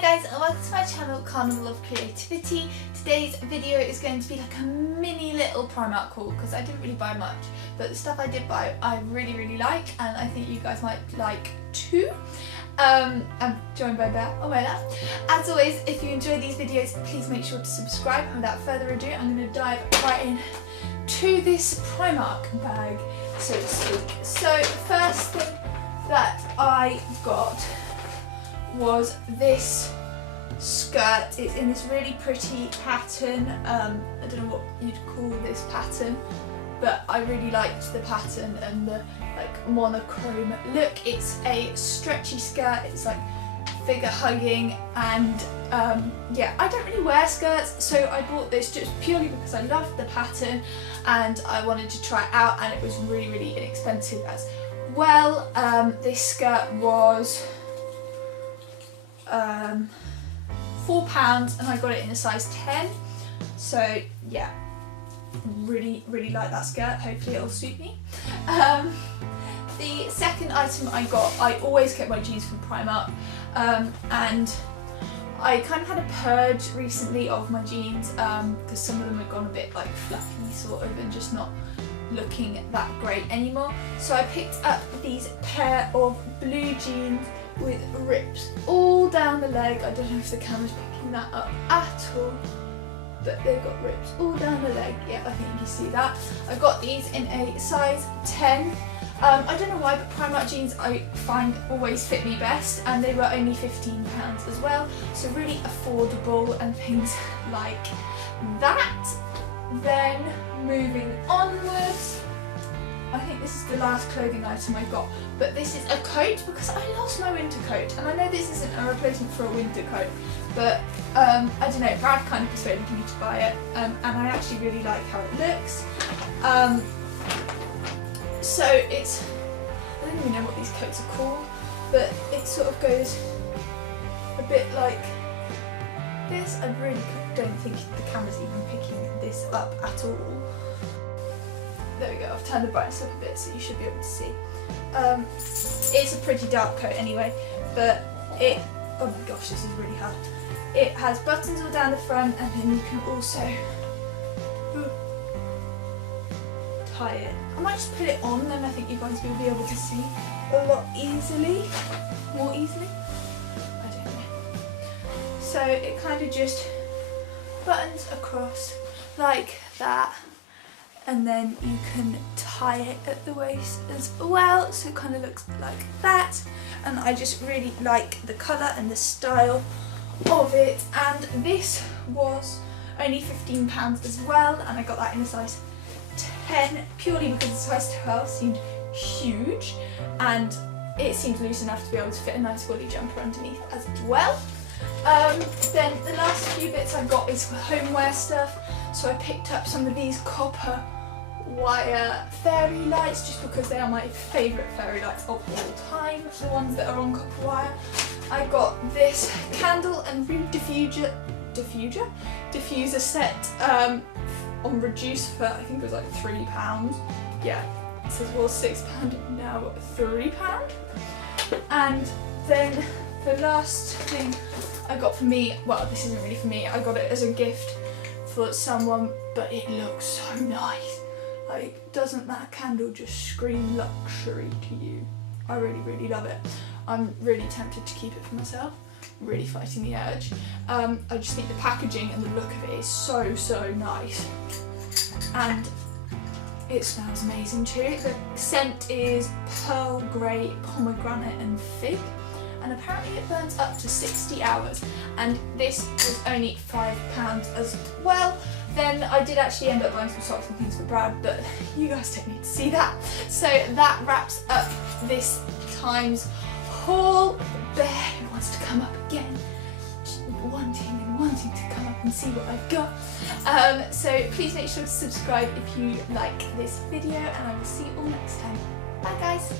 Hi guys, and welcome to my channel Carnival of Creativity. Today's video is going to be like a mini little Primark haul because I didn't really buy much, but the stuff I did buy I really like, and I think you guys might like too. I'm joined by Bear on my left. As always, if you enjoy these videos, please make sure to subscribe, and without further ado I'm going to dive right in to this Primark bag, so to speak. So the first thing that I got was this skirt. It's in this really pretty pattern. I don't know what you'd call this pattern, but I really liked the pattern and the like monochrome look. It's a stretchy skirt, it's like figure hugging, and yeah, I don't really wear skirts, so I bought this just purely because I loved the pattern and I wanted to try it out, and it was really inexpensive as well. This skirt was £4 and I got it in a size 10, so yeah, really like that skirt. Hopefully it'll suit me. The second item I got, I always get my jeans from Primark, and I kind of had a purge recently of my jeans because some of them had gone a bit like fluffy sort of and just not looking that great anymore. So I picked up these pair of blue jeans with rips all down the leg. I don't know if the camera's picking that up at all, but they've got rips all down the leg. Yeah, I think you can see that. I got these in a size 10. I don't know why, but Primark jeans I find always fit me best, and they were only £15 as well, so really affordable and things like that. Then moving onwards, I think this is the last clothing item I got, but this is a coat because I lost my winter coat, and I know this isn't a replacement for a winter coat, but I don't know, Brad kind of persuaded me to buy it, and I actually really like how it looks. So it's, I don't even know what these coats are called, but it sort of goes a bit like this. I really don't think the camera's even picking this up at all. There we go, I've turned the brightness up a bit so you should be able to see. It's a pretty dark coat anyway, but it, oh my gosh, this is really hard. It has buttons all down the front, and then you can also tie it. I might just put it on, then I think you guys will be able to see a lot more easily. I don't know. So it kind of just buttons across like that, and then you can tie it at the waist as well, so it kind of looks like that. And I just really like the colour and the style of it, and this was only £15 as well, and I got that in a size 10 purely because the size 12 seemed huge and it seemed loose enough to be able to fit a nice woolly jumper underneath as well. Then the last few bits I got is for homeware stuff, so I picked up some of these copper wire fairy lights just because they are my favourite fairy lights of all time, the ones that are on copper wire. I got this candle and room diffuser set on reduced for, I think it was like £3. Yeah, it says well £6, now £3. And then the last thing I got for me, well, this isn't really for me, I got it as a gift for someone, but it looks so nice. Like, doesn't that candle just scream luxury to you? I really love it. I'm really tempted to keep it for myself. Really fighting the urge. I just think the packaging and the look of it is so nice, and it smells amazing too. The scent is pearl grey, pomegranate and fig, and apparently it burns up to 60 hours, and this was only £5 as well. Then I did actually end up buying some socks and things for Brad, but you guys don't need to see that. So that wraps up this time's haul. Bear who wants to come up again, just wanting to come up and see what I've got. So please make sure to subscribe if you like this video, and I will see you all next time. Bye guys.